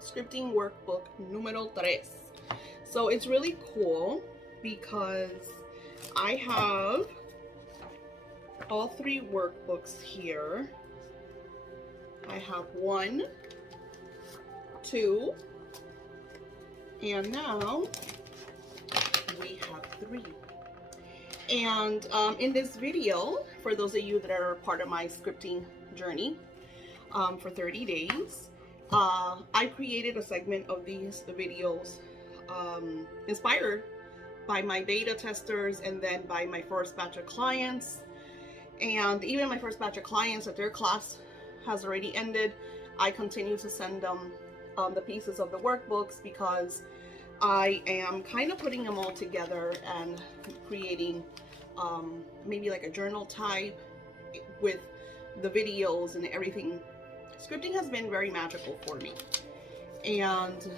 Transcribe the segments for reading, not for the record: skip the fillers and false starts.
scripting workbook número 3. So it's really cool because I have all 3 workbooks here. I have 1, 2, and now we have 3. And in this video, for those of you that are part of my scripting journey for 30 days, I created a segment of these videos inspired by my beta testers and then by my first batch of clients. And even my first batch of clients, that their class has already ended, I continue to send them the pieces of the workbooks because I am kind of putting them all together and creating maybe like a journal type with the videos and everything. Scripting has been very magical for me, and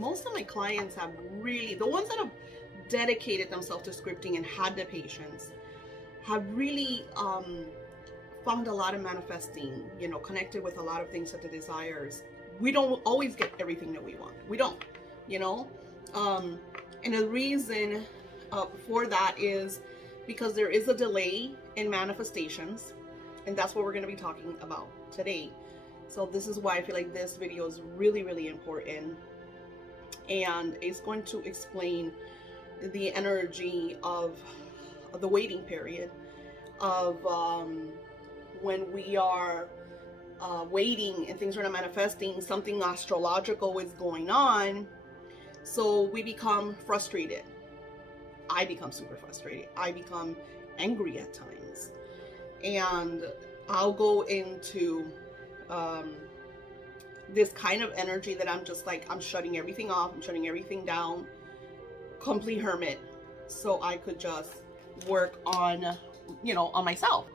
most of my clients have really, the ones that have dedicated themselves to scripting and had the patience, have really found a lot of manifesting, you know, connected with a lot of things that the desires. We don't always get everything that we want. We don't, you know, and the reason for that is because there is a delay in manifestations, and that's what we're going to be talking about today. So this is why I feel like this video is really, really important, and it's going to explain the energy of the waiting period of when we are waiting and things are not manifesting. Something astrological is going on, so we become frustrated. I become super frustrated. I become angry at times, and I'll go into this kind of energy that I'm just like, I'm shutting everything off, I'm shutting everything down, complete hermit, so I could just work on, you know, on myself.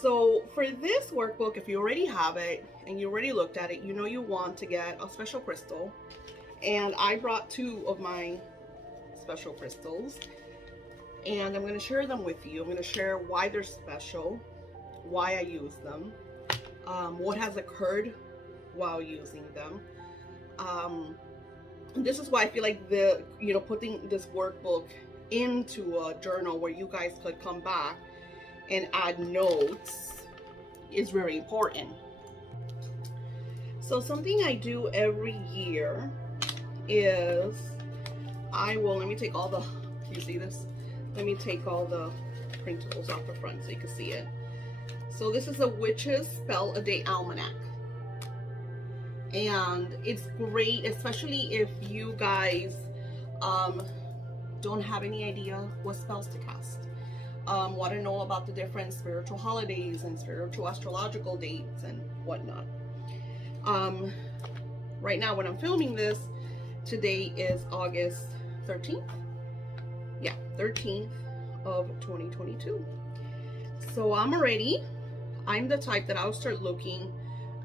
So for this workbook, if you already have it and you already looked at it, you know you want to get a special crystal, and I brought 2 of my special crystals, and I'm going to share them with you. I'm going to share why they're special, why I use them, what has occurred while using them. This is why I feel like putting this workbook into a journal where you guys could come back and add notes is very important. So something I do every year is let me take all the, you see this? Let me take all the printables off the front so you can see it. So this is a Witch's Spell a Day Almanac. And it's great, especially if you guys don't have any idea what spells to cast. Want to know about the different spiritual holidays and spiritual astrological dates and whatnot. Right now when I'm filming this, today is August 13th. Yeah, 13th of 2022. So I'm the type that I'll start looking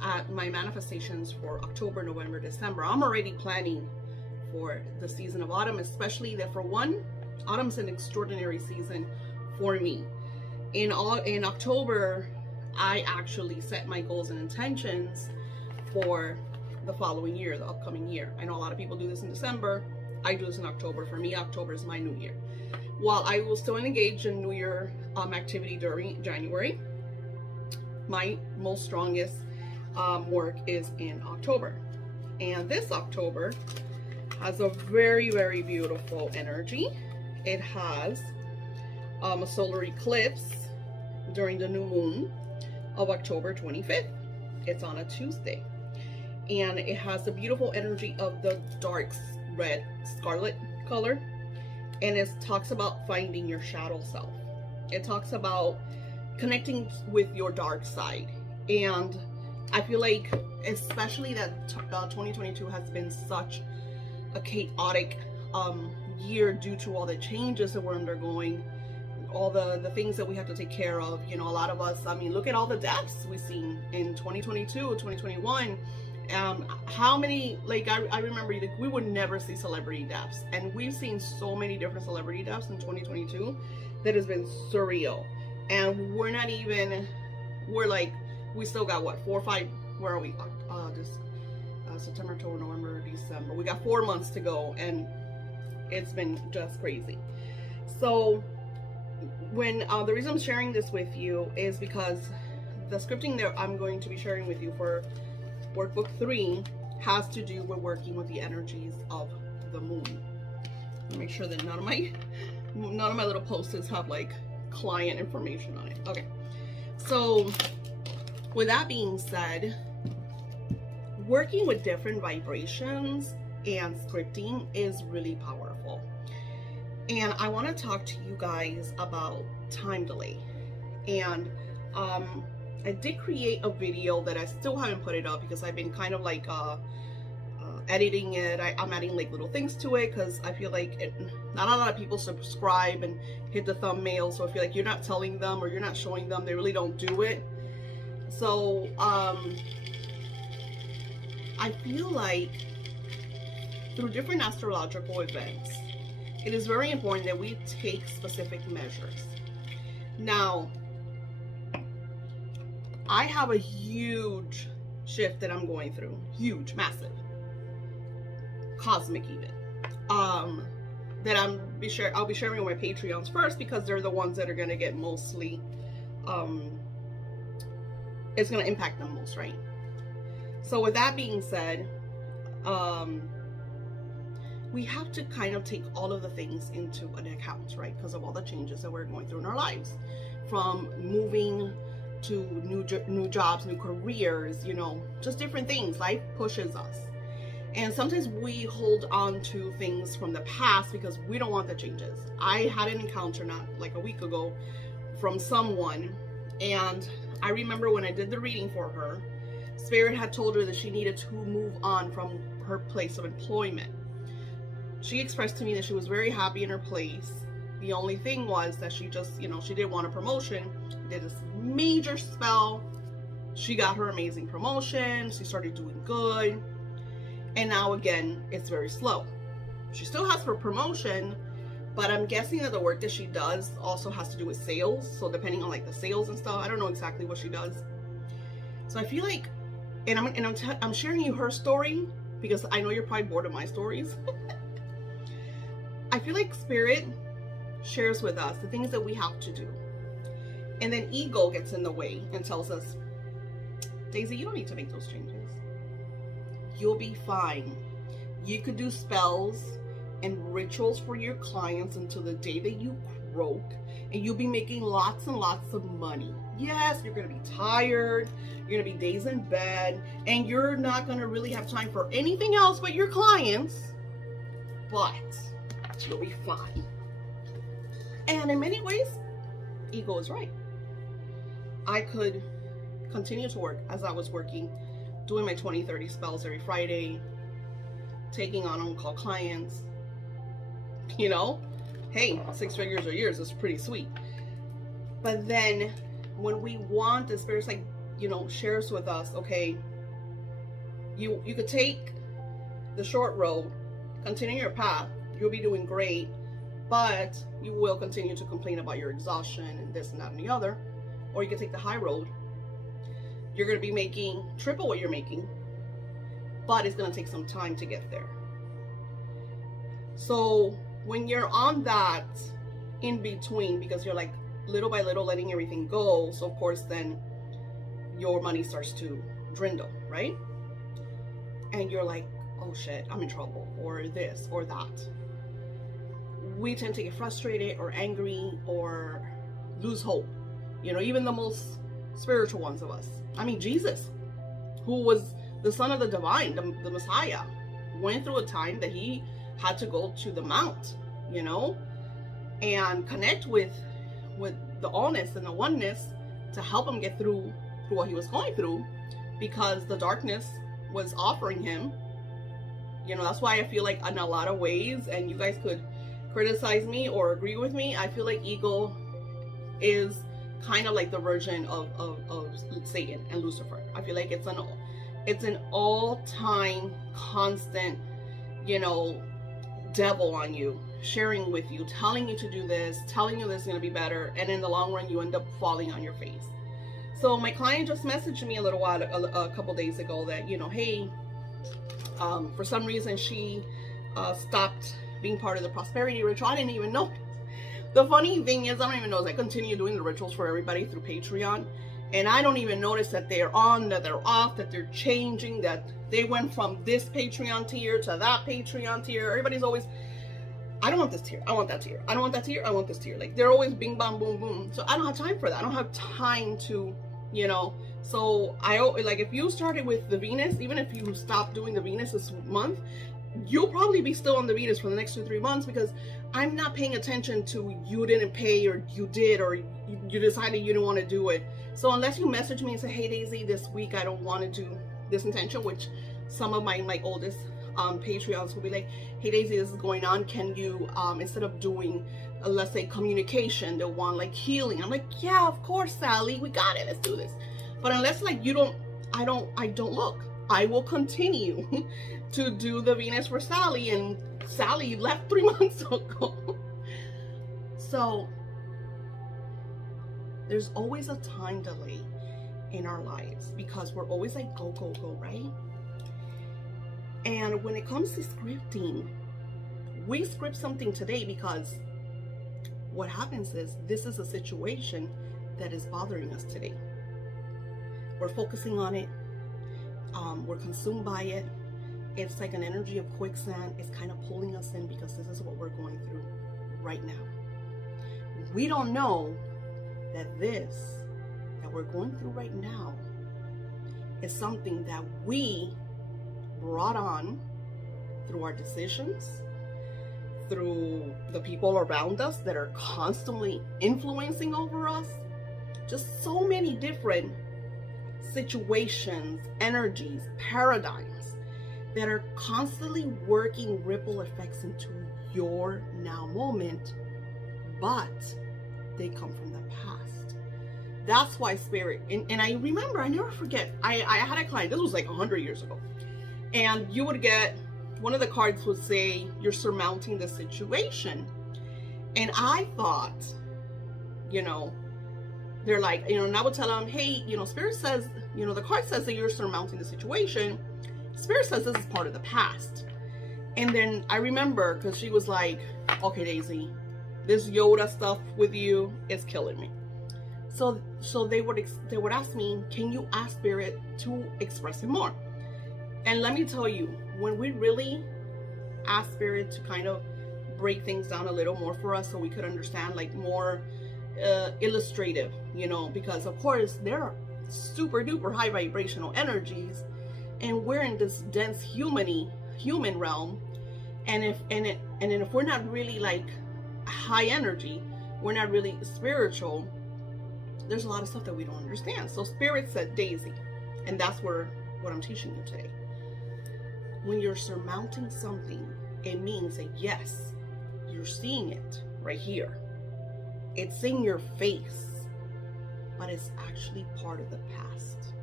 at my manifestations for October, November, December. I'm already planning for the season of autumn, especially that, for one, autumn's an extraordinary season for me. In October, I actually set my goals and intentions for the following year, the upcoming year. I know a lot of people do this in December. I do this in October. For me, October is my new year. While I will still engage in New Year activity during January, my most strongest work is in October. And this October has a very, very beautiful energy. It has a solar eclipse during the new moon of October 25th. It's on a Tuesday. And it has the beautiful energy of the dark red scarlet color. And it talks about finding your shadow self. It talks about connecting with your dark side. And I feel like, especially that 2022 has been such a chaotic year due to all the changes that we're undergoing, all the things that we have to take care of. You know, a lot of us, I mean, look at all the deaths we've seen in 2022, 2021. How many, like, I remember, like, we would never see celebrity deaths, and we've seen so many different celebrity deaths in 2022 that has been surreal. And we're not even, we're like, we still got what, 4 or 5, where are we, September, October, November, December. We got 4 months to go, and it's been just crazy. So when the reason I'm sharing this with you is because the scripting that I'm going to be sharing with you for workbook 3 has to do with working with the energies of the moon. Make sure that none of my little post-its have like client information on it. Okay, so with that being said, working with different vibrations and scripting is really powerful. And I want to talk to you guys about time delay. And I did create a video that I still haven't put it up because I've been kind of like editing it. I'm adding like little things to it because I feel like not a lot of people subscribe and hit the thumbnail. So I feel like you're not telling them or you're not showing them, they really don't do it. So I feel like through different astrological events, it is very important that we take specific measures. Now, I have a huge shift that I'm going through. Huge, massive, cosmic even. That I'll be sharing with my Patreons first because they're the ones that are gonna get mostly, it's gonna impact them most, right? So with that being said, we have to kind of take all of the things into an account, right? Because of all the changes that we're going through in our lives, from moving to new jobs, new careers, you know, just different things. Life pushes us. And sometimes we hold on to things from the past because we don't want the changes. I had an encounter not like a week ago from someone, and I remember when I did the reading for her, Spirit had told her that she needed to move on from her place of employment. She expressed to me that she was very happy in her place. The only thing was that she just, you know, she didn't want a promotion. Did this major spell. She got her amazing promotion. She started doing good. And now again, it's very slow. She still has her promotion, but I'm guessing that the work that she does also has to do with sales. So depending on like the sales and stuff, I don't know exactly what she does. So I feel like, and I'm sharing you her story because I know you're probably bored of my stories. I feel like Spirit shares with us the things that we have to do. And then ego gets in the way and tells us, Daisy, you don't need to make those changes. You'll be fine. You could do spells and rituals for your clients until the day that you croak, and you'll be making lots and lots of money. Yes, you're going to be tired. You're going to be days in bed, and you're not going to really have time for anything else but your clients. But you'll be fine. And in many ways, ego is right. I could continue to work as I was working, doing my 20-30 spells every Friday, taking on-call clients. You know, hey, 6 figures or years is pretty sweet. But then when we want, the Spirit's like, you know, shares with us, okay, you could take the short road, continue your path, you'll be doing great, but you will continue to complain about your exhaustion and this and that and the other. Or you can take the high road. You're going to be making triple what you're making, but it's going to take some time to get there. So when you're on that in between, because you're like little by little letting everything go, so of course then your money starts to dwindle, right? And you're like, oh shit, I'm in trouble, or this or that. We tend to get frustrated or angry or lose hope. You know, even the most spiritual ones of us. I mean, Jesus, who was the Son of the Divine, the Messiah, went through a time that he had to go to the mount, you know, and connect with the allness and the oneness to help him get through what he was going through, because the darkness was offering him. You know, that's why I feel like in a lot of ways, and you guys could criticize me or agree with me, I feel like ego is kind of like the version of Satan and Lucifer. I feel like it's an all-time constant, you know, devil on you, sharing with you, telling you to do this, telling you this is going to be better, and in the long run you end up falling on your face. So my client just messaged me a couple days ago that, you know, hey, For some reason, she stopped being part of the prosperity ritual. I didn't even know. The funny thing is, I don't even know, I continue doing the rituals for everybody through Patreon. And I don't even notice that they're on, that they're off, that they're changing, that they went from this Patreon tier to that Patreon tier. Everybody's always, I don't want this tier, I want that tier. I don't want that tier, I want this tier. Like, they're always bing, bang, boom, boom. So I don't have time for that. I don't have time to, you know. So like, if you started with the Venus, even if you stopped doing the Venus this month, you'll probably be still on the Venus for the next 2-3 months, because I'm not paying attention to you didn't pay, or you did, or you decided you didn't want to do it. So unless you message me and say, hey Daisy, this week I don't want to do this intention, which some of my oldest Patreons will be like, hey Daisy, this is going on, can you instead of doing let's say communication, they'll want like healing. I'm like, yeah, of course, Sally, we got it, let's do this. But unless like you don't, I don't look, I will continue to do the Venus for Sally, and Sally left 3 months ago. So there's always a time delay in our lives, because we're always like go, go, go, right? And when it comes to scripting, we script something today because what happens is, this is a situation that is bothering us today. We're focusing on it. We're consumed by it. It's like an energy of quicksand. It's kind of pulling us in, because this is what we're going through right now. We don't know that this that we're going through right now is something that we brought on through our decisions, through the people around us that are constantly influencing over us. Just so many different situations, energies, paradigms that are constantly working ripple effects into your now moment, but they come from the past. That's why spirit, and I remember, I never forget, I had a client, this was like 100 years ago, and you would get, one of the cards would say, you're surmounting the situation. And I thought, you know, they're like, you know, and I would tell them, hey, you know, spirit says, you know, the card says that you're surmounting the situation. Spirit says this is part of the past. And then I remember, because she was like, okay, Daisy, this Yoda stuff with you is killing me. So they would ask me, can you ask spirit to express it more? And let me tell you, when we really ask spirit to kind of break things down a little more for us, so we could understand, like more illustrative, you know, because of course there are super duper high vibrational energies, and we're in this dense human realm, and if we're not really like high energy, we're not really spiritual, there's a lot of stuff that we don't understand. So spirit said, Daisy, and that's what I'm teaching you today. When you're surmounting something, it means that yes, you're seeing it right here. It's in your face, but it's actually part of the past.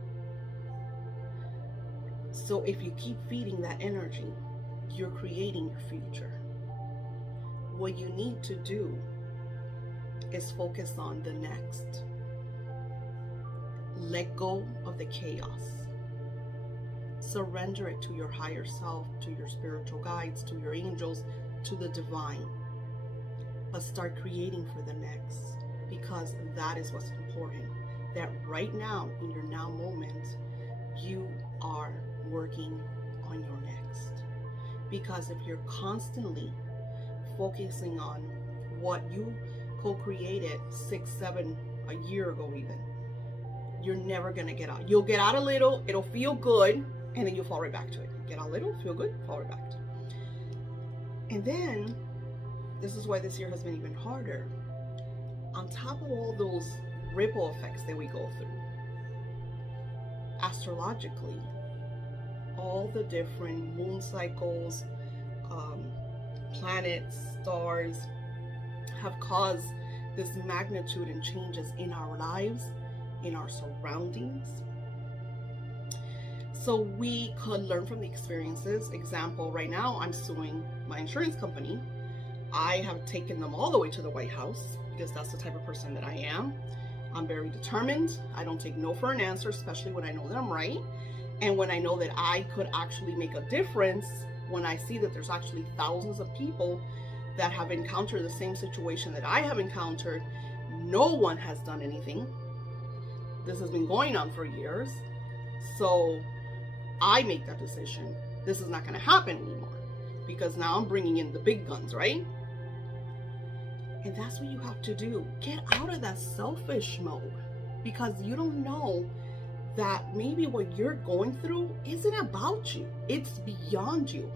So if you keep feeding that energy, you're creating your future. What you need to do is focus on the next. Let go of the chaos. Surrender it to your higher self, to your spiritual guides, to your angels, to the divine. But start creating for the next, because that is what's important. That right now, in your now moment, you are working on your next. Because if you're constantly focusing on what you co-created 6, 7, a year ago even, you're never gonna get out. You'll get out a little, it'll feel good, and then you'll fall right back to it. Get out a little, feel good, fall right back to it. And then, this is why this year has been even harder. On top of all those ripple effects that we go through, astrologically, all the different moon cycles, planets, stars, have caused this magnitude and changes in our lives, in our surroundings. So we could learn from the experiences. Example, right now I'm suing my insurance company. I have taken them all the way to the White House, because that's the type of person that I am. I'm very determined. I don't take no for an answer, especially when I know that I'm right. And when I know that I could actually make a difference, when I see that there's actually thousands of people that have encountered the same situation that I have encountered, no one has done anything. This has been going on for years. So I make that decision. This is not going to happen anymore, because now I'm bringing in the big guns, right? And that's what you have to do. Get out of that selfish mode, because you don't know that maybe what you're going through isn't about you. It's beyond you.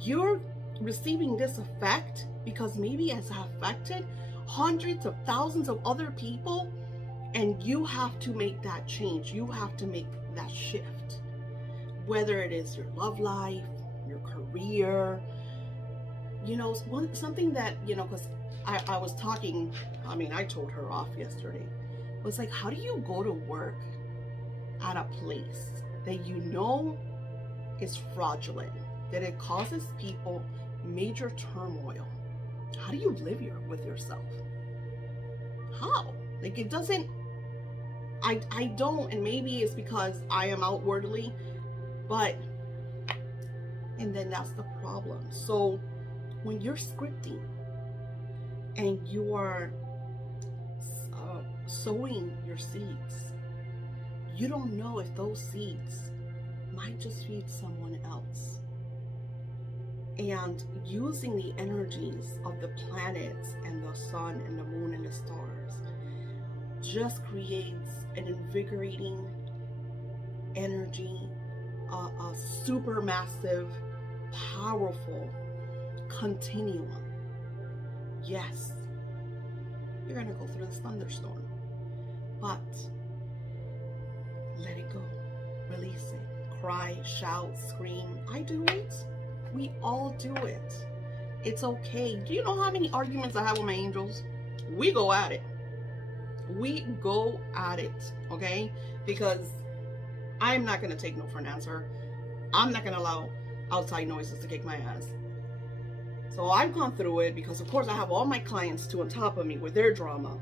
You're receiving this effect because maybe it's affected hundreds of thousands of other people, and you have to make that change. You have to make that shift, whether it is your love life, your career, something that, because I was talking, I told her off yesterday. It was like, how do you go to work at a place that you know is fraudulent, that it causes people major turmoil? How do you live with yourself? How? Like, it doesn't, I don't, and maybe it's because I am outwardly, and then that's the problem. So when you're scripting and you are sowing your seeds, you don't know if those seeds might just feed someone else. And using the energies of the planets and the sun and the moon and the stars just creates an invigorating energy, a super massive, powerful continuum. Yes, you're gonna go through this thunderstorm, but let it go, release it, cry, shout, scream. I do it. We all do it. It's okay. Do you know how many arguments I have with my angels? We go at it. We go at it, okay? Because I'm not gonna take no for an answer. I'm not gonna allow outside noises to kick my ass. So I've gone through it because, of course, I have all my clients too on top of me with their drama.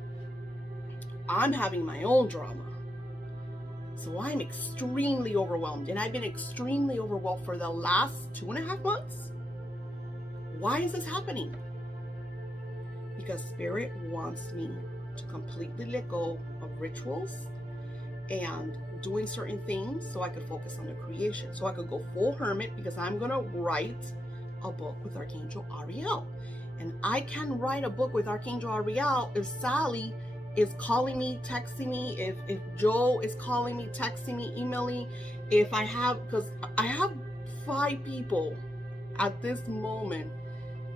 I'm having my own drama. So I'm extremely overwhelmed, and I've been extremely overwhelmed for the last 2.5 months. Why is this happening? Because Spirit wants me to completely let go of rituals and doing certain things so I could focus on the creation. So I could go full hermit, because I'm going to write a book with Archangel Ariel. And I can write a book with Archangel Ariel if Sally is calling me, texting me, if Joe is calling me, texting me, emailing, if I have, because I have 5 people at this moment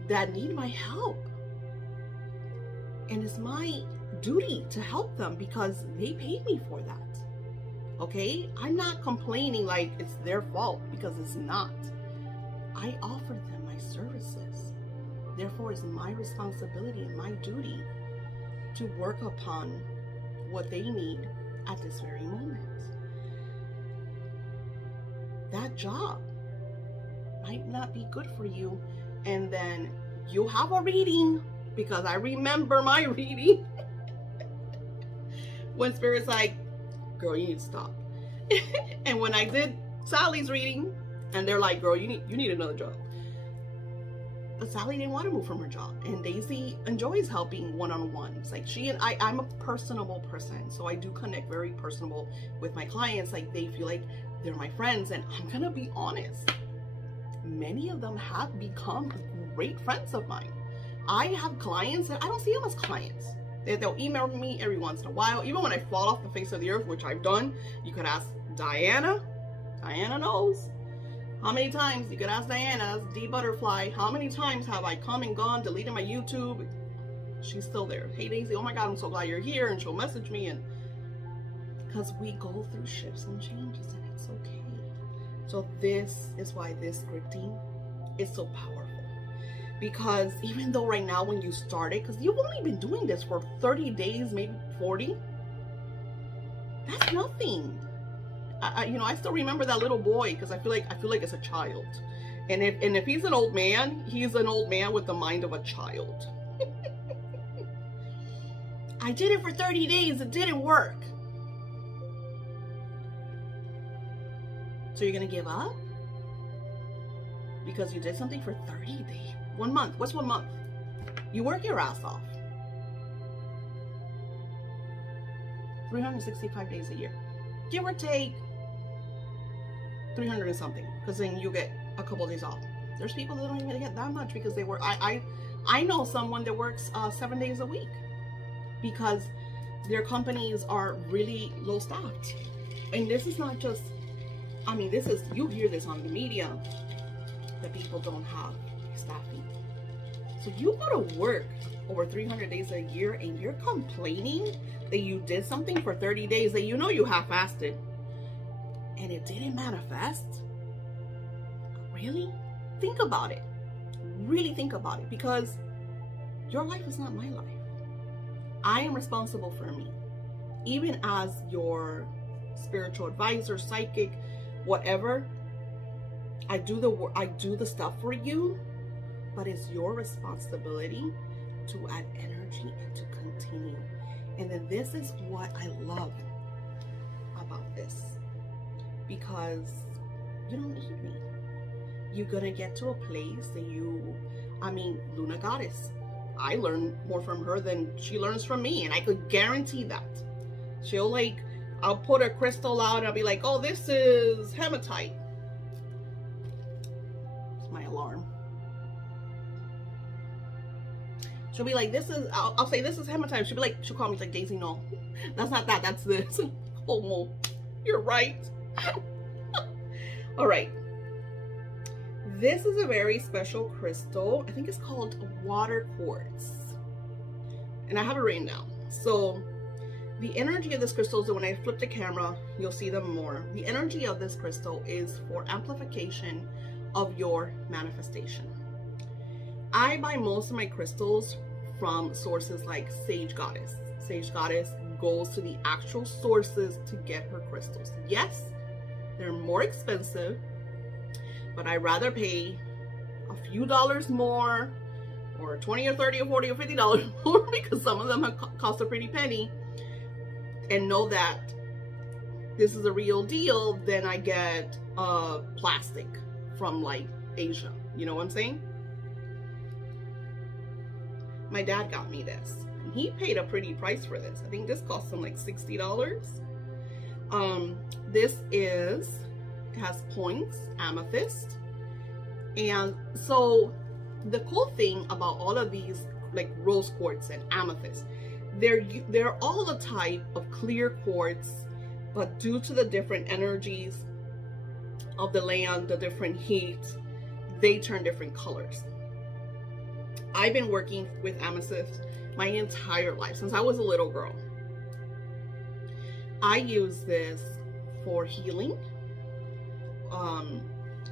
that need my help. And it's my duty to help them because they paid me for that. Okay? I'm not complaining like it's their fault, because it's not. I offered them my services. Therefore, it's my responsibility and my duty to work upon what they need at this very moment. That job might not be good for you, and then you'll have a reading, because I remember my reading when Spirit's like, girl, you need to stop. And when I did Sally's reading, and they're like, girl, you need another job. But Sally didn't want to move from her job, and Daisy enjoys helping one-on-one. It's like I'm a personable person, so I do connect very personable with my clients. Like, they feel like they're my friends, and I'm gonna be honest, many of them have become great friends of mine. I have clients that I don't see them as clients. They'll email me every once in a while, even when I fall off the face of the earth, which I've done. You could ask Diana. Diana knows. How many times? You could ask Diana, D Butterfly. How many times have I come and gone, deleted my YouTube? She's still there. Hey Daisy, oh my God, I'm so glad you're here. And she'll message me, and because we go through shifts and changes, and it's okay. So this is why this scripting is so powerful. Because even though right now when you started, because you've only been doing this for 30 days, maybe 40, that's nothing. I still remember that little boy, because I feel like it's a child. And if he's an old man, he's an old man with the mind of a child. I did it for 30 days. It didn't work. So you're gonna give up because you did something for 30 days, 1 month. What's 1 month? You work your ass off. 365 days a year, give or take 300 and something, because then you get a couple of days off. There's people that don't even get that much because they work. I know someone that works 7 days a week because their companies are really low staffed. And this is not just, I mean, this is, you hear this on the media, that people don't have staffing. So you go to work over 300 days a year and you're complaining that you did something for 30 days that you know you half-fasted and it didn't manifest? Really? Think about it. Really think about it, because your life is not my life. I am responsible for me. Even as your spiritual advisor, psychic, whatever, I do the stuff for you, but it's your responsibility to add energy and to continue. And then this is what I love about this, because you don't need me. You're gonna get to a place that Luna Goddess, I learn more from her than she learns from me, and I could guarantee that. I'll put a crystal out and I'll be like, oh, this is hematite. It's my alarm. She'll be like, I'll say this is hematite. She'll call me like, Daisy, no, that's not that, that's this. Oh, you're right. All right. This is a very special crystal. I think it's called water quartz. And I have it written down. So the energy of this crystal is that when I flip the camera, you'll see them more. The energy of this crystal is for amplification of your manifestation. I buy most of my crystals from sources like Sage Goddess. Sage Goddess goes to the actual sources to get her crystals. Yes, they're more expensive, but I'd rather pay a few dollars more, or 20 or 30 or 40 or $50 more, because some of them have cost a pretty penny, and know that this is a real deal, than I get plastic from like Asia. You know what I'm saying? My dad got me this, and he paid a pretty price for this. I think this cost him like $60. This has points, amethyst. And so the cool thing about all of these, like rose quartz and amethyst, they're all the type of clear quartz, but due to the different energies of the land, the different heat, they turn different colors. I've been working with amethyst my entire life, since I was a little girl. I use this for healing.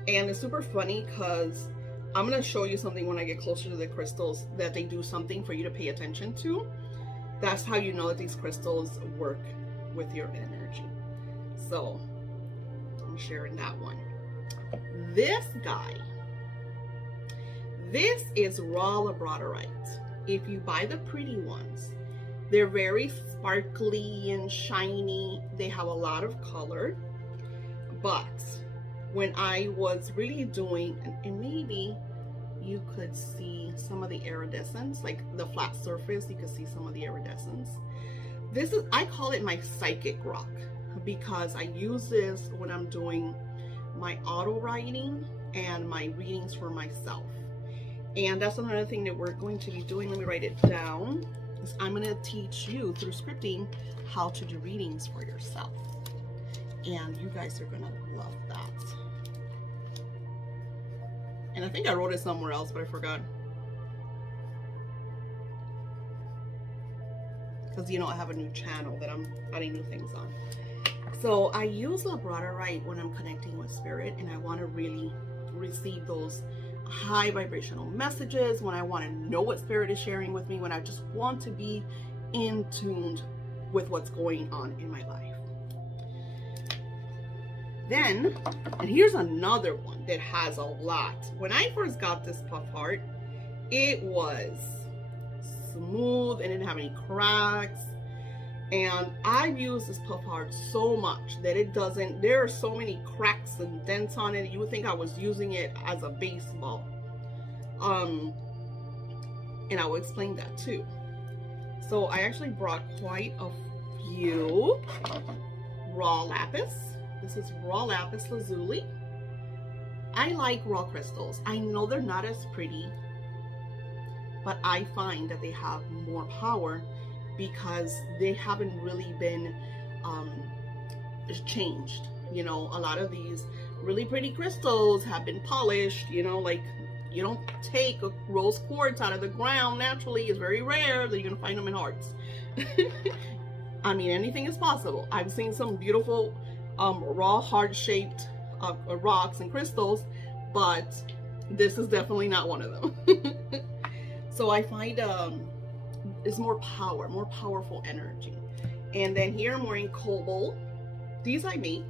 And it's super funny because I'm going to show you something when I get closer to the crystals, that they do something for you to pay attention to. That's how you know that these crystals work with your energy. So I'm sharing that one. This guy, this is raw labradorite. If you buy the pretty ones, they're very sparkly and shiny. They have a lot of color. But when I was really doing, and maybe you could see some of the iridescence, like the flat surface, you could see some of the iridescence. I call it my psychic rock, because I use this when I'm doing my auto writing and my readings for myself. And that's another thing that we're going to be doing. Let me write it down. Is I'm going to teach you through scripting how to do readings for yourself. And you guys are going to love that. And I think I wrote it somewhere else, but I forgot. Because, you know, I have a new channel that I'm adding new things on. So I use labradorite when I'm connecting with spirit, and I want to really receive those high vibrational messages, when I want to know what spirit is sharing with me, when I just want to be in tune with what's going on in my life. Then, and here's another one that has a lot. When I first got this puff heart, it was smooth and didn't have any cracks. And I've used this puff art so much that it doesn't, there are so many cracks and dents on it. You would think I was using it as a baseball. And I will explain that too. So I actually brought quite a few raw lapis. This is raw lapis lazuli. I like raw crystals. I know they're not as pretty, but I find that they have more power because they haven't really been changed. You know, a lot of these really pretty crystals have been polished, you know, like you don't take a rose quartz out of the ground naturally. It's very rare that you're gonna find them in hearts. I mean, anything is possible. I've seen some beautiful raw heart-shaped rocks and crystals, but this is definitely not one of them. So I find it's more power, more powerful energy. And then here I'm wearing cobalt. These I make,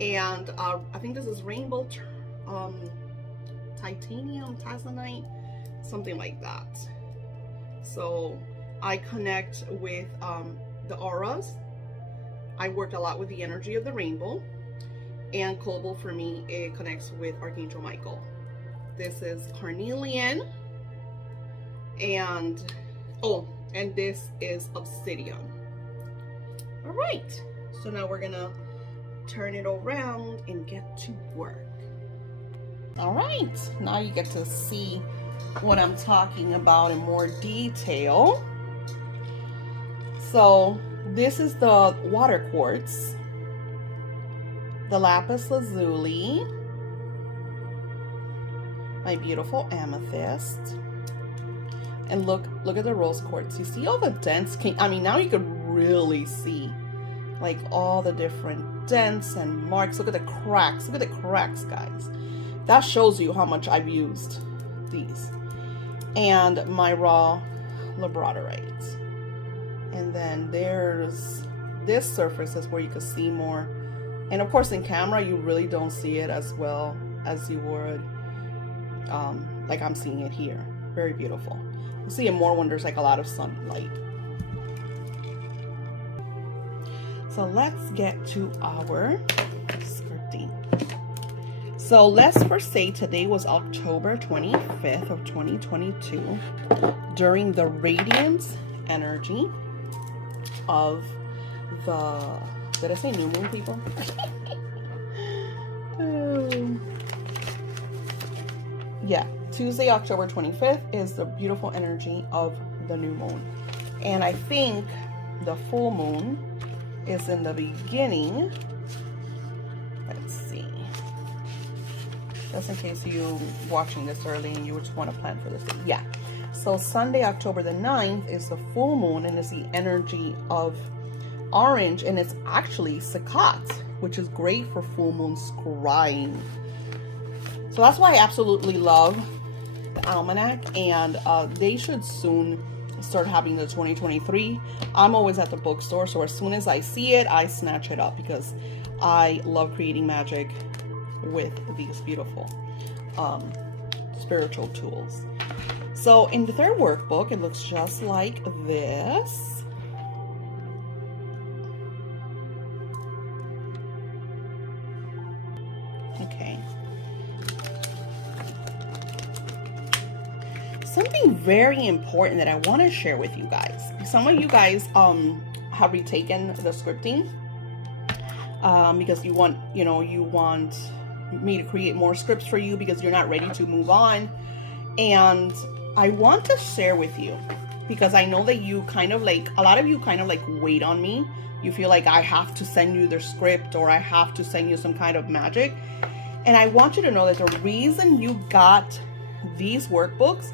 and I think this is rainbow titanium, tanzanite, something like that. So I connect with the auras. I work a lot with the energy of the rainbow, and cobalt for me, it connects with Archangel Michael. This is carnelian, and oh, and this is obsidian. All right, so now we're gonna turn it around and get to work. All right, now you get to see what I'm talking about in more detail. So this is the water quartz, the lapis lazuli, my beautiful amethyst, and look at the rose quartz. You see all the dents? I mean, now you could really see like all the different dents and marks. Look at the cracks. Look at the cracks, guys. That shows you how much I've used these. And my raw labradorite. And then there's this surface is where you can see more. And of course in camera you really don't see it as well as you would like I'm seeing it here. Very beautiful. You see it more when there's like a lot of sunlight. So let's get to our scripting. So let's first say today was October 25th of 2022 during the radiance energy of the, did I say new moon, people? Yeah, Tuesday, October 25th is the beautiful energy of the new moon. And I think the full moon is in the beginning. Let's see. Just in case you're watching this early and you just want to plan for this day. Yeah. So Sunday, October the 9th is the full moon, and it's the energy of orange, and it's actually Sakat, which is great for full moon scrying. So that's why I absolutely love the almanac, and they should soon start having the 2023. I'm always at the bookstore, so as soon as I see it, I snatch it up because I love creating magic with these beautiful spiritual tools. So in the third workbook, it looks just like this. Okay. Something very important that I want to share with you guys. Some of you guys have retaken the scripting because you want, you want me to create more scripts for you because you're not ready to move on. And I want to share with you because I know that you kind of like, a lot of you kind of like wait on me. You feel like I have to send you the script or I have to send you some kind of magic. And I want you to know that the reason you got these workbooks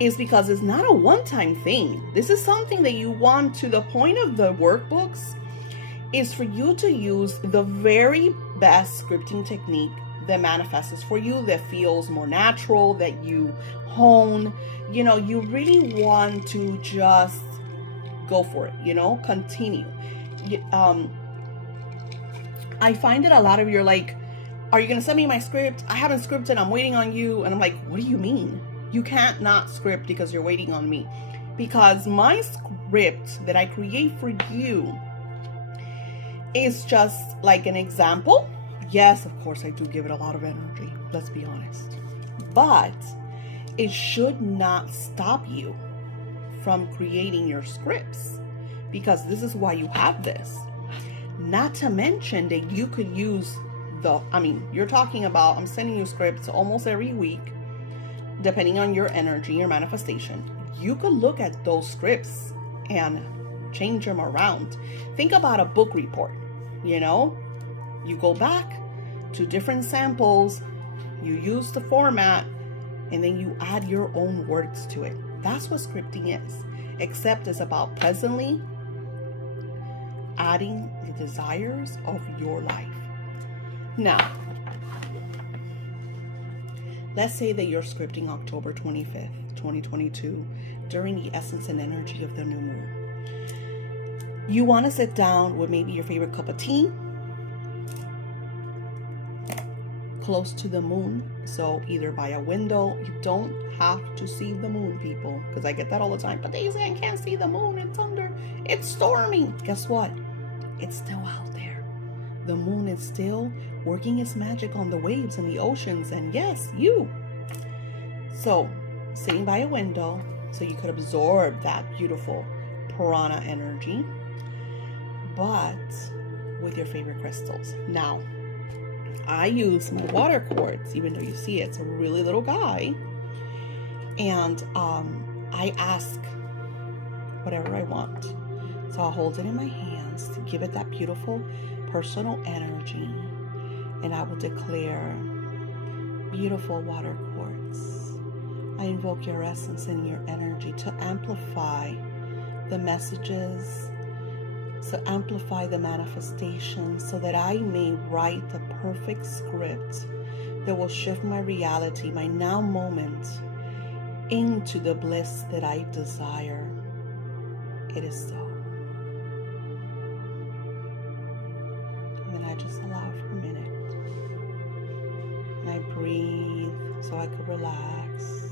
is because it's not a one-time thing. This is something that you want to, the point of the workbooks is for you to use the very best scripting technique that manifests for you, that feels more natural, that you hone. You really want to just go for it, continue. I find that a lot of you are like, are you going to send me my script? I haven't scripted, I'm waiting on you. And I'm like, what do you mean? You can't not script because you're waiting on me. Because my script that I create for you is just like an example. Yes, of course, I do give it a lot of energy. Let's be honest. But it should not stop you from creating your scripts, because this is why you have this. Not to mention that you could use you're talking about, I'm sending you scripts almost every week, depending on your energy, your manifestation. You could look at those scripts and change them around. Think about a book report. You go back to different samples, you use the format, and then you add your own words to it. That's what scripting is, except it's about presently adding the desires of your life. Now, let's say that you're scripting October 25th, 2022, during the essence and energy of the new moon. You want to sit down with maybe your favorite cup of tea, close to the moon. So either by a window, you don't have to see the moon, people, because I get that all the time. But they say I can't see the moon, it's stormy. Guess what? It's still out there. The moon is still working its magic on the waves and the oceans, and yes, you. So sitting by a window so you could absorb that beautiful prana energy, but with your favorite crystals. Now, I use my water quartz, even though you see it's a really little guy, and I ask whatever I want. So I'll hold it in my hands to give it that beautiful personal energy, and I will declare, beautiful water quartz, I invoke your essence and your energy to amplify the messages, to amplify the manifestations, so that I may write the perfect script that will shift my reality, my now moment, into the bliss that I desire. It is so. And then I just allow it for a minute. And I breathe so I could relax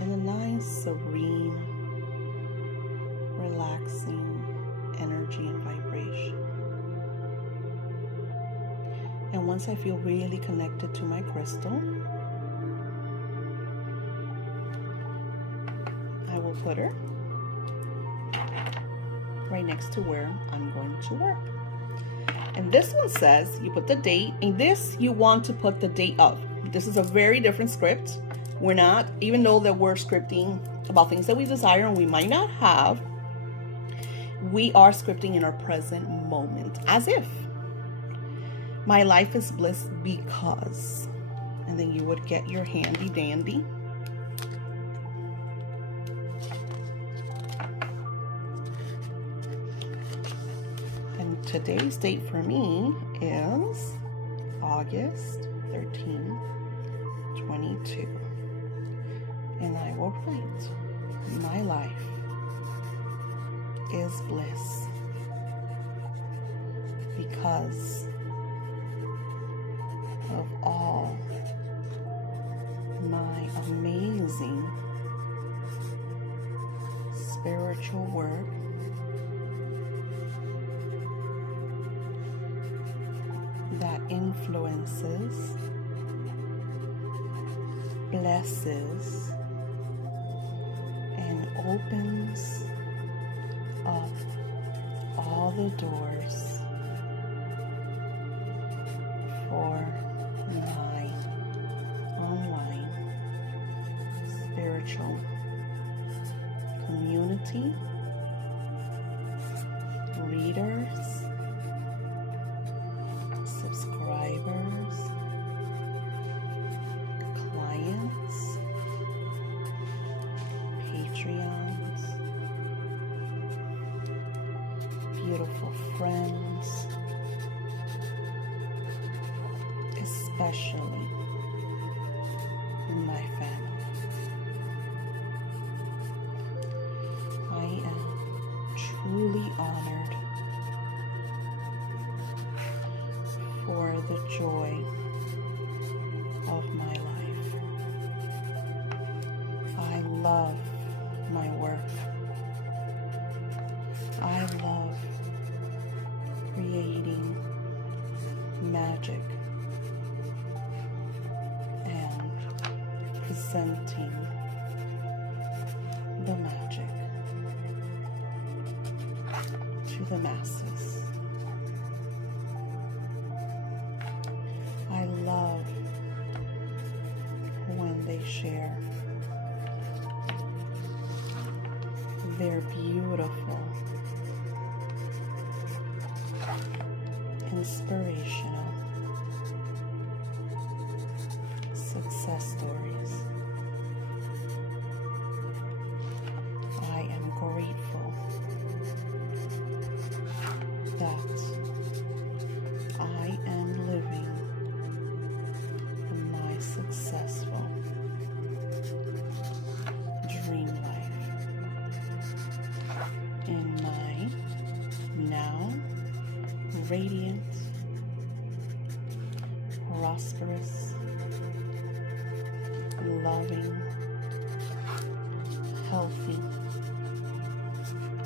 in a nice, serene, relaxing energy and vibration. And once I feel really connected to my crystal, I will put her right next to where I'm going to work. And this one says you put the date, and this you want to put the date of. This is a very different script. We're not, even though that we're scripting about things that we desire and we might not have, we are scripting in our present moment, as if my life is bliss because, and then you would get your handy dandy and today's date for me is August 13, 22, and I will write, my life is bliss because of all my amazing spiritual work that influences, blesses, and opens up all the doors for my online spiritual community, readers, subscribers, clients, Patreons, beautiful friends, especially in my family. I am truly honored for the joy of my life. I love my work. presenting the magic to the masses. I love when they share their beautiful, inspirational success stories. I am grateful that I am living my successful dream life in my now radiant, prosperous, loving, healthy,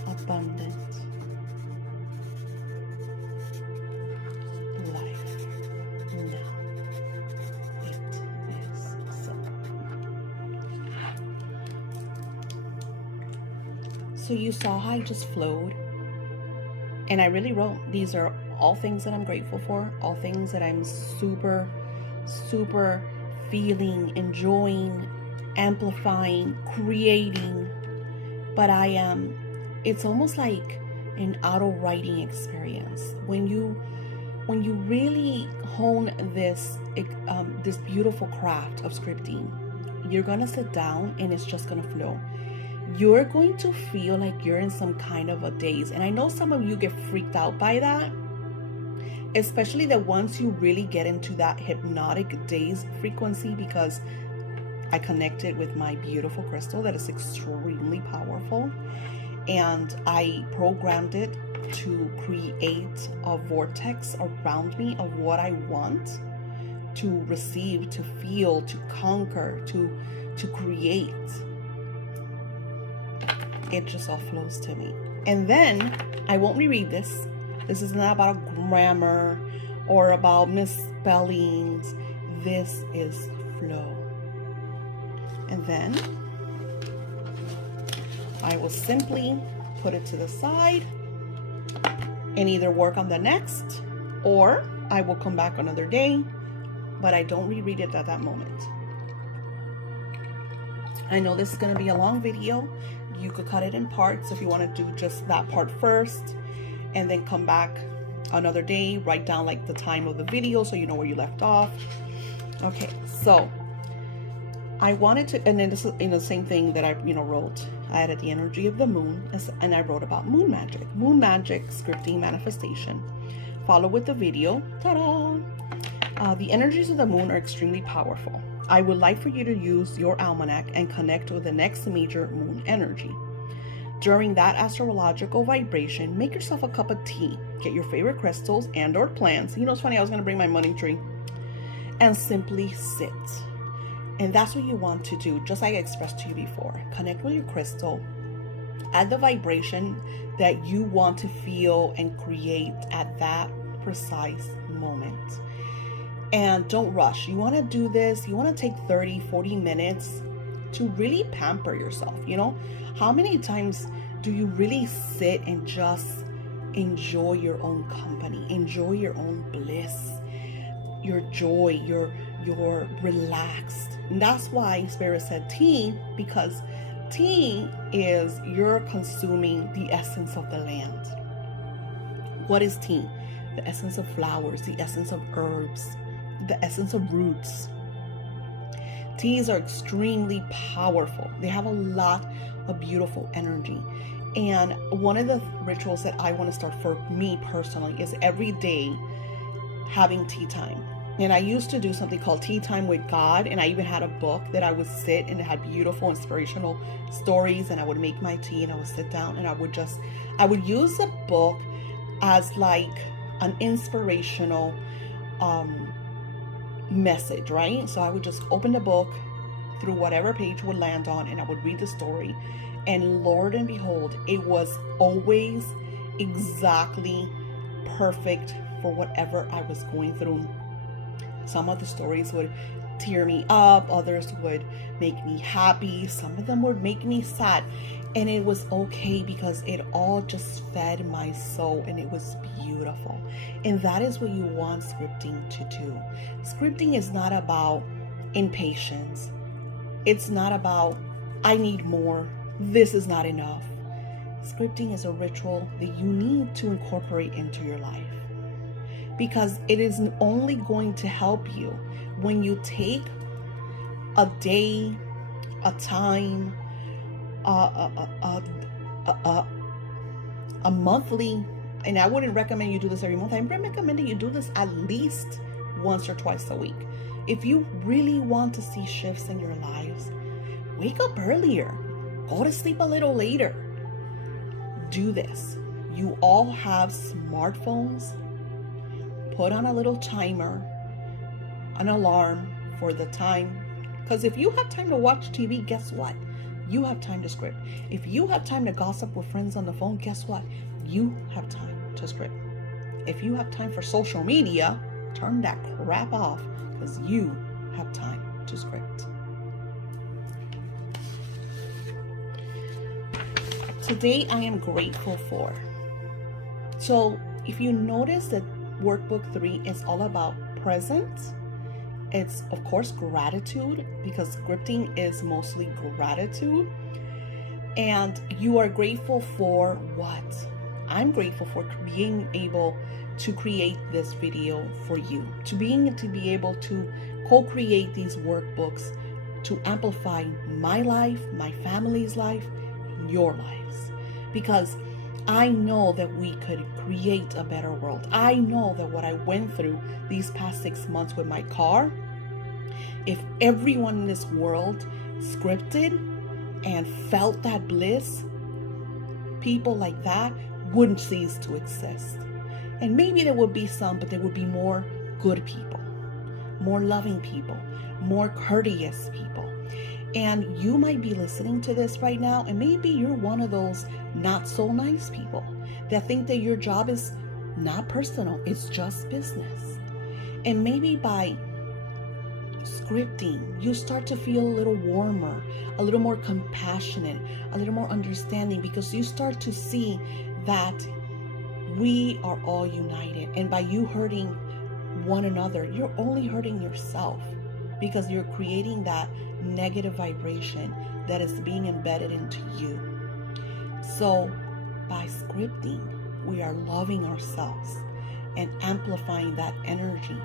abundant life now. It is so. So you saw how I just flowed, and I really wrote, these are all things that I'm grateful for, all things that I'm super feeling, enjoying, amplifying, creating. But it's almost like an auto writing experience. When you really hone this beautiful craft of scripting, you're gonna sit down and it's just gonna flow. You're going to feel like you're in some kind of a daze. And I know some of you get freaked out by that, especially that once you really get into that hypnotic daze frequency, because I connected with my beautiful crystal that is extremely powerful, and I programmed it to create a vortex around me of what I want to receive, to feel, to conquer, to create. It just all flows to me. And then I won't reread this. This is not about grammar or about misspellings. This is flow. And then I will simply put it to the side and either work on the next, or I will come back another day, but I don't reread it at that moment. I know this is going to be a long video. You could cut it in parts if you want to do just that part first, and then come back another day, write down like the time of the video so you know where you left off. Okay, so I wanted to, and then this is the same thing that I wrote. I added the energy of the moon, and I wrote about moon magic, scripting, manifestation. Follow with the video. Ta-da! The energies of the moon are extremely powerful. I would like for you to use your almanac and connect with the next major moon energy. During that astrological vibration, make yourself a cup of tea, get your favorite crystals and or plants. You know, it's funny, I was going to bring my money tree, and simply sit. And that's what you want to do, just like I expressed to you before. Connect with your crystal, add the vibration that you want to feel and create at that precise moment. And don't rush. You want to do this, you want to take 30-40 minutes to really pamper yourself. You know, how many times do you really sit and just enjoy your own company, enjoy your own bliss, your joy, your relaxed? And that's why Spirit said tea, because tea is you're consuming the essence of the land. What is tea? The essence of flowers, the essence of herbs, the essence of roots. Teas are extremely powerful. They have a lot of beautiful energy. And one of the rituals that I want to start for me personally is every day having tea time. And I used to do something called Tea Time with God. And I even had a book that I would sit, and it had beautiful inspirational stories. And I would make my tea and I would sit down and I would use the book as like an inspirational message, right? So I would just open the book through whatever page would land on, and I would read the story. And Lord and behold, it was always exactly perfect for whatever I was going through. Some of the stories would tear me up, others would make me happy, some of them would make me sad. And it was okay because it all just fed my soul and it was beautiful. And that is what you want scripting to do. Scripting is not about impatience. It's not about, I need more, this is not enough. Scripting is a ritual that you need to incorporate into your life, because it is only going to help you when you take a day, a time, a monthly, and I wouldn't recommend you do this every month. I'm recommending you do this at least once or twice a week. If you really want to see shifts in your lives, wake up earlier, go to sleep a little later. Do this. You all have smartphones. Put on a little timer, an alarm for the time. Because if you have time to watch TV, guess what? You have time to script. If you have time to gossip with friends on the phone, guess what? You have time to script. If you have time for social media, turn that crap off, because you have time to script. Today I am grateful for. So if you notice that workbook 3 is all about present, it's of course gratitude, because scripting is mostly gratitude. And you are grateful for what? I'm grateful for being able to create this video for you, to be able to co-create these workbooks to amplify my life, my family's life, your lives. Because I know that we could create a better world. I know that what I went through these past 6 months with my car, if everyone in this world scripted and felt that bliss, people like that wouldn't cease to exist. And maybe there would be some, but there would be more good people, more loving people, more courteous people. And you might be listening to this right now, and maybe you're one of those not so nice people that think that your job is not personal, it's just business. And maybe by scripting, you start to feel a little warmer, a little more compassionate, a little more understanding, because you start to see that we are all united. And by you hurting one another, you're only hurting yourself, because you're creating that negative vibration that is being embedded into you. So by scripting, we are loving ourselves and amplifying that energy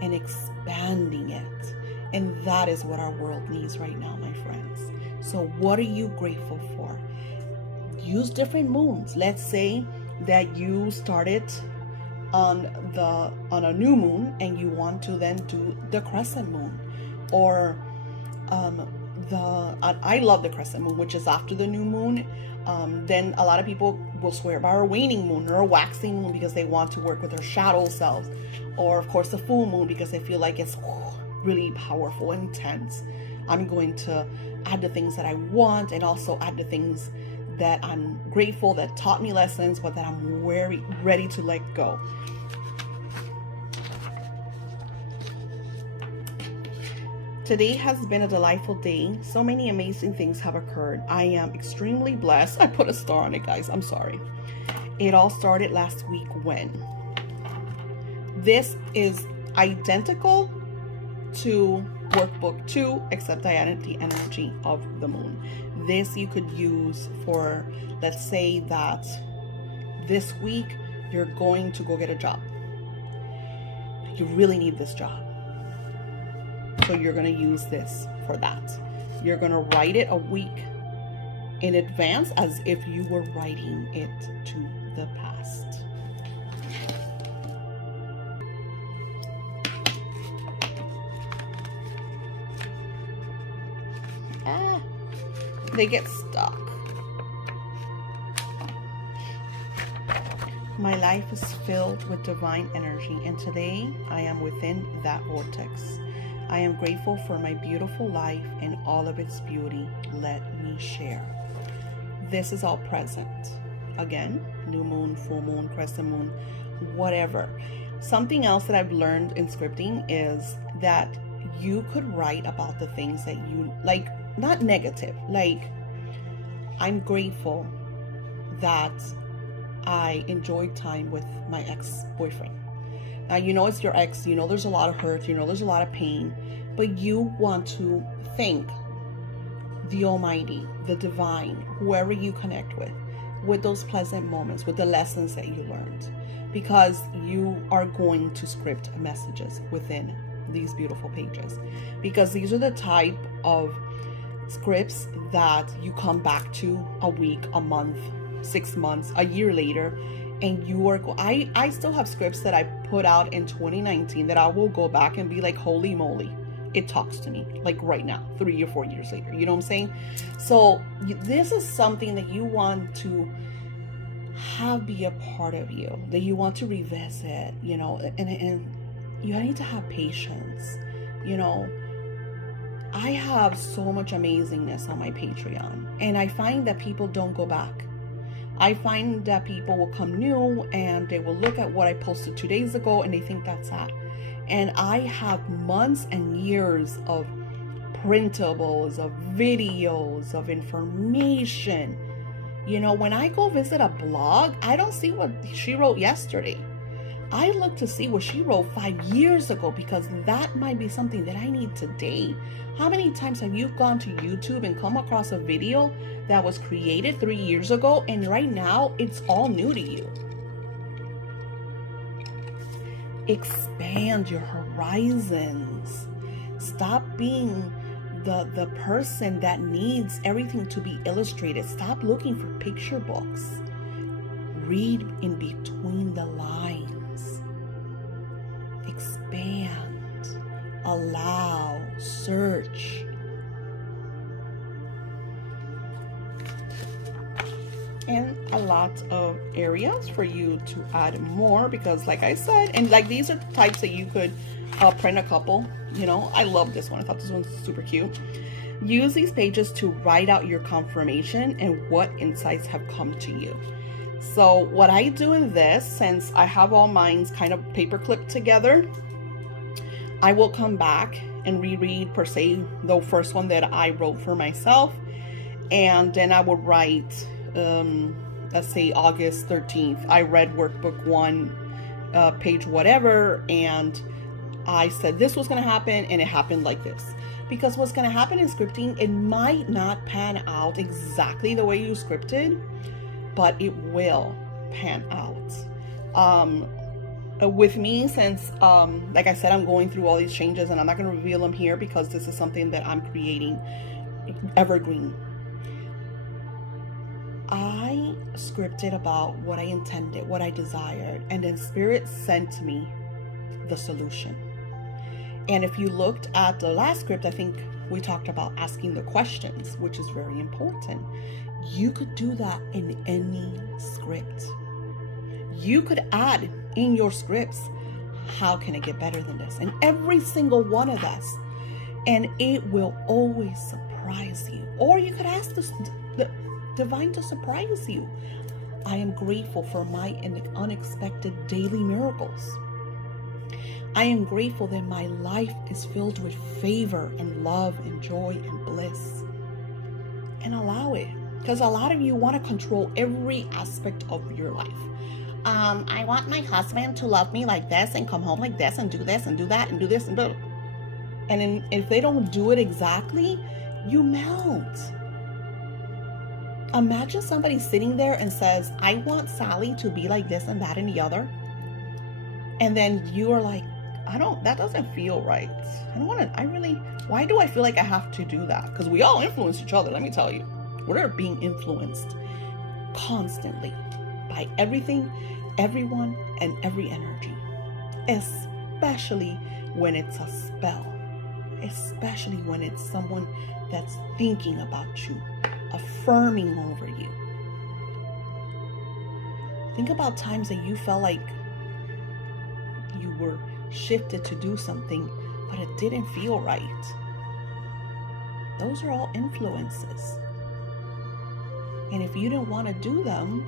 and expanding it. And that is what our world needs right now, my friends. So what are you grateful for? Use different moons. Let's say that you started on a new moon and you want to then do the crescent moon, or I love the crescent moon, which is after the new moon. Then a lot of people will swear by a waning moon or a waxing moon because they want to work with their shadow selves, or of course a full moon because they feel like it's really powerful and intense. I'm going to add the things that I want, and also add the things that I'm grateful that taught me lessons, but that I'm very ready to let go. Today has been a delightful day. So many amazing things have occurred. I am extremely blessed. I put a star on it, guys. I'm sorry. It all started last week when this is identical to workbook 2, except I added the energy of the moon. This you could use for, let's say that this week you're going to go get a job. You really need this job. So you're going to use this for that. You're going to write it a week in advance as if you were writing it to the past. They get stuck. My life is filled with divine energy, and today I am within that vortex. I am grateful for my beautiful life and all of its beauty. Let me share. This is all present. Again, new moon, full moon, crescent moon, whatever. Something else that I've learned in scripting is that you could write about the things that you like, not negative, like, I'm grateful that I enjoyed time with my ex-boyfriend. Now, you know it's your ex, you know there's a lot of hurt, you know there's a lot of pain, but you want to thank the Almighty, the Divine, whoever you connect with those pleasant moments, with the lessons that you learned, because you are going to script messages within these beautiful pages, because these are the type of scripts that you come back to a week, a month, 6 months, a year later, and you are I still have scripts that I put out in 2019 that I will go back and be like, holy moly, it talks to me, like right now, 3 or 4 years later. You know what I'm saying? So this is something that you want to have be a part of you, that you want to revisit, you know, and you need to have patience. You know, I have so much amazingness on my Patreon, and I find that people don't go back. I find that people will come new and they will look at what I posted 2 days ago and they think that's that. And I have months and years of printables, of videos, of information. You know, when I go visit a blog, I don't see what she wrote yesterday. I look to see what she wrote 5 years ago, because that might be something that I need today. How many times have you gone to YouTube and come across a video that was created 3 years ago and right now it's all new to you? Expand your horizons. Stop being the person that needs everything to be illustrated. Stop looking for picture books. Read in between the lines. Expand. Allow. Search. And a lot of areas for you to add more, because like I said, and like these are types that you could print a couple. You know, I love this one. I thought this one's super cute. Use these pages to write out your confirmation and what insights have come to you. So what I do in this, since I have all mine kind of paper clipped together, I will come back and reread, per se, the first one that I wrote for myself, and then I will write, let's say August 13th, I read workbook 1, page whatever, and I said this was going to happen, and it happened like this. Because what's going to happen in scripting, it might not pan out exactly the way you scripted, but it will pan out. With me, since like I said, I'm going through all these changes, and I'm not going to reveal them here because this is something that I'm creating evergreen. I scripted about what I intended, what I desired, and then Spirit sent me the solution. And if you looked at the last script, I think we talked about asking the questions, which is very important. You could do that in any script. You could add in your scripts, how can it get better than this? And every single one of us, and it will always surprise you. Or you could ask the Divine to surprise you. I am grateful for my unexpected daily miracles. I am grateful that my life is filled with favor and love and joy and bliss. And allow it. Because a lot of you want to control every aspect of your life. I want my husband to love me like this and come home like this and do this and do that and do this and do. And then if they don't do it exactly, you melt. Imagine somebody sitting there and says, I want Sally to be like this and that and the other. And then you are like, that doesn't feel right. Why do I feel like I have to do that? Because we all influence each other, let me tell you. We're being influenced constantly by everything, everyone, and every energy. Especially when it's a spell. Especially when it's someone that's thinking about you, affirming over you. Think about times that you felt like you were shifted to do something, but it didn't feel right. Those are all influences. And if you didn't want to do them,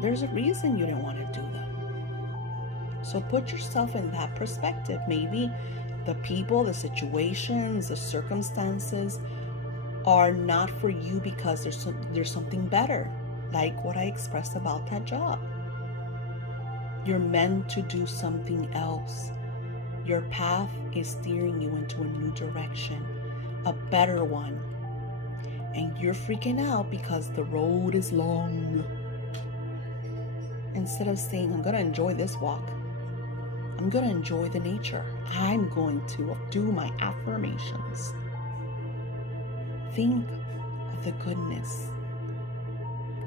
there's a reason you didn't want to do them. So put yourself in that perspective. Maybe The people, the situations, the circumstances are not for you because there's something better, like what I expressed about that job. You're meant to do something else. Your path is steering you into a new direction, a better one. And you're freaking out because the road is long. Instead of saying, I'm going to enjoy this walk. I'm going to enjoy the nature. I'm going to do my affirmations. Think of the goodness.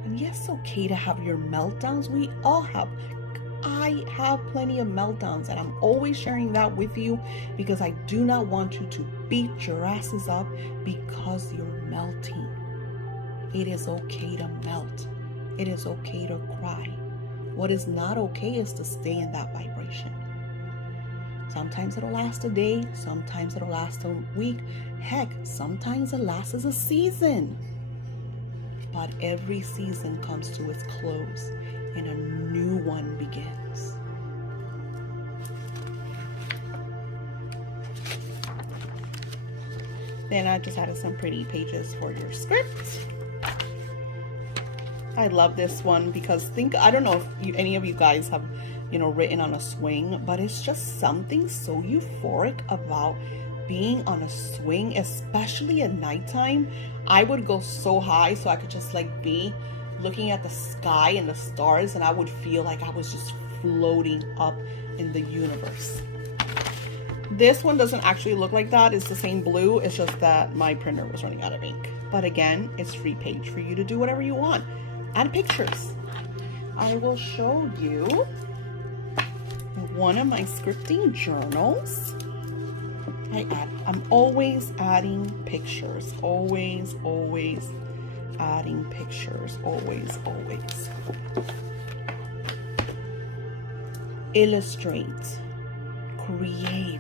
And yes, it's okay to have your meltdowns. We all have. I have plenty of meltdowns, and I'm always sharing that with you because I do not want you to beat your asses up because you're melting. It is okay to melt. It is okay to cry. What is not okay is to stay in that vibration. Sometimes it'll last a day, sometimes it'll last a week. Heck, sometimes it lasts as a season. But every season comes to its close and a new one begins. Then I just added some pretty pages for your script. I love this one because I don't know if any of you guys have, written on a swing, but it's just something so euphoric about being on a swing, especially at nighttime. I would go so high so I could just be looking at the sky and the stars, and I would feel like I was just floating up in the universe. This one doesn't actually look like that. It's the same blue. It's just that my printer was running out of ink. But again, it's free page for you to do whatever you want. Add pictures. I will show you one of my scripting journals. I'm always adding pictures. Always adding pictures. Always. Illustrate, create,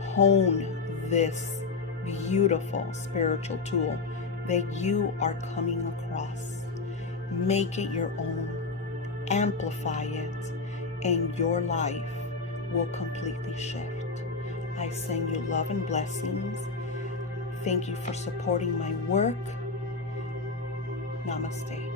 hone this beautiful spiritual tool that you are coming across. Make it your own, amplify it, and your life will completely shift. I send you love and blessings. Thank you for supporting my work. Namaste.